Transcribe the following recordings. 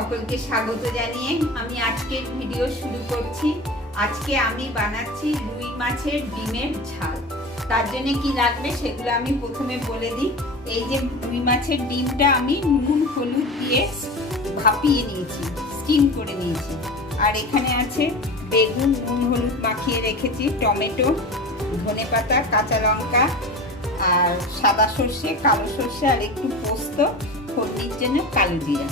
সকলকে স্বাগত জানিয়ে আমি আজকের ভিডিও শুরু করছি। আজকে আমি বানাচ্ছি রুই মাছের ডিমের ঝাল। তার জন্য কি লাগবে সেগুলো আমি প্রথমে বলে দিই। এই যে রুই মাছের ডিমটা আমি নুন হলুদ দিয়ে ভাপিয়ে নিয়েছি, স্টিম করে নিয়েছি। আর এখানে আছে বেগুন নুন হলুদ মাখিয়ে রেখেছি, টমেটো, ধনেপাতা, কাঁচা লঙ্কা আর সাদা সর্ষে, কালো সর্ষে আর একটু পোস্ত, ফোড়নির জন্য কালো জিরা।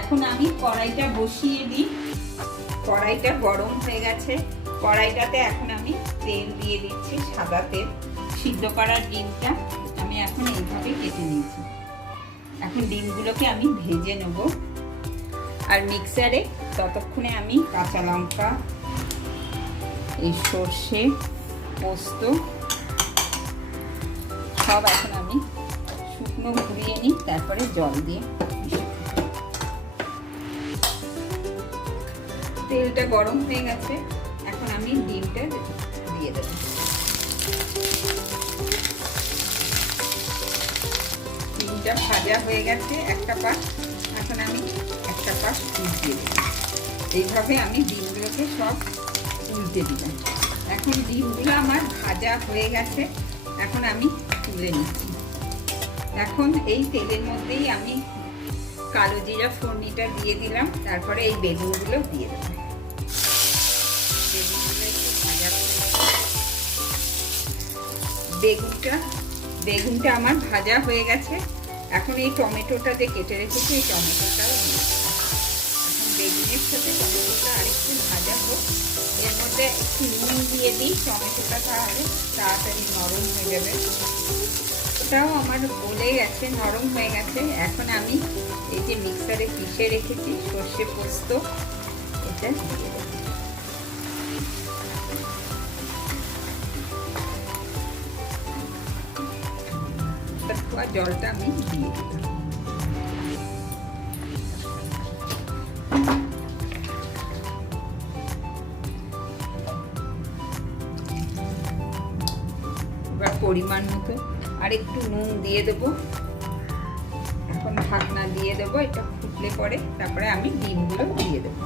এখন আমি কড়াইটা বসিয়ে দিই। কড়াইটা গরম হয়ে গেছে। কড়াইটাতে এখন আমি তেল দিয়ে দিচ্ছি, সাদা তেল। সিদ্ধ করার ডিমটা আমি এখন এইভাবে কেটে নিয়েছি। এখন ডিমগুলোকে আমি ভেজে নেব। আর মিক্সারে ততক্ষণে আমি কাঁচা লঙ্কা, এই সর্ষে, পোস্ত সব এখন আমি শুকনো ঘুরিয়ে নিই, তারপরে জল দিয়ে। তেলটা গরম হয়ে গেছে, এখন আমি ডিমটা দিয়ে দেব। ডিমটা ভাজা হয়ে গেছে একটা পাশ, এখন আমি একটা পাশ উল্টে দেব। এইভাবে আমি ডিমগুলোকে সব উল্টে দিলাম। এখন ডিমগুলো আমার ভাজা হয়ে গেছে, এখন আমি তুলে নিচ্ছি। এখন এই তেলের মধ্যেই আমি কালো জিরা ফোড়নিটা দিয়ে দিলাম, তারপরে এই বেগুনগুলো দিয়ে দেবো। বেগুনগুলো একটু ভাজা করে বেগুনটা আমার ভাজা হয়ে গেছে। এখন এই টমেটোটা যে কেটে রেখেছি, এই টমেটোটাও দিয়ে দেবো। এখন বেগুনের সাথে টমেটোটা আরেকটু ভাজা হোক। এর মধ্যে একটু নুন দিয়ে দিই, টমেটোটা তাহলে তাড়াতাড়ি নরম হয়ে যাবে। ওটাও আমার গলে গেছে, নরম হয়ে গেছে। এখন আমি এই যে মিক্সারে পিষে রেখেছি সর্ষে পোস্ত, এটা দিয়ে দেবো। জলটা আমি দিয়ে দিলাম। এবার পরিমাণ মতো আর একটু নুন দিয়ে দেবো। এখন ঢাকনা দিয়ে দেবো, এটা ফুটলে পরে তারপরে আমি ডিমগুলো দিয়ে দেবো।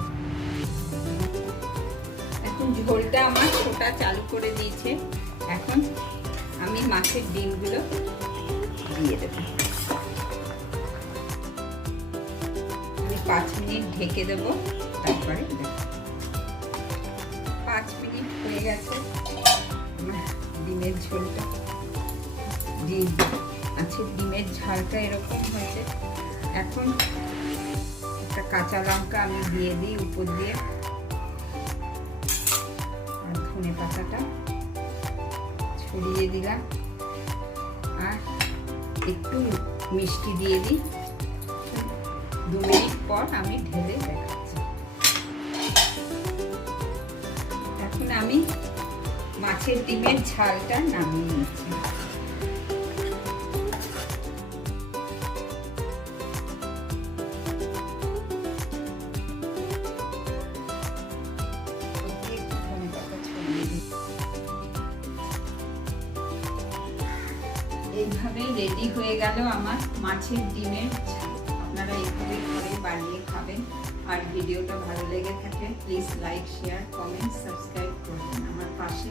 এখন ঝোলটা আমার ফোটা চালু করে দিয়েছে। এখন আমি মাছের ডিমগুলো দিয়ে দেবো। আমি 5 মিনিট ঢেকে দেবো, তারপরে 5 মিনিট হয়ে গেছে। ডিমের ঝোলটা ডিমের ঝালটা এরকম হয়েছে। এখন একটা কাঁচা লঙ্কা আমি দিয়ে দিই উপর দিয়ে, আর ধনে পাতাটা ছড়িয়ে দিলাম, আর একটু মিষ্টি দিয়ে দিই। 2 মিনিট পর আমি ঢেলে দেখাচ্ছি। এখন আমি মাছের ডিমের ঝালটা নামিয়ে নিচ্ছি। এইভাবেই রেডি হয়ে গেল আমার মাছের ডিমের ঝাল। আপনারা এইভাবে ঘরে বানিয়ে খাবেন। আর ভিডিওটা ভালো লেগে থাকে please like, share, comment, subscribe করবেন আমার পাশে।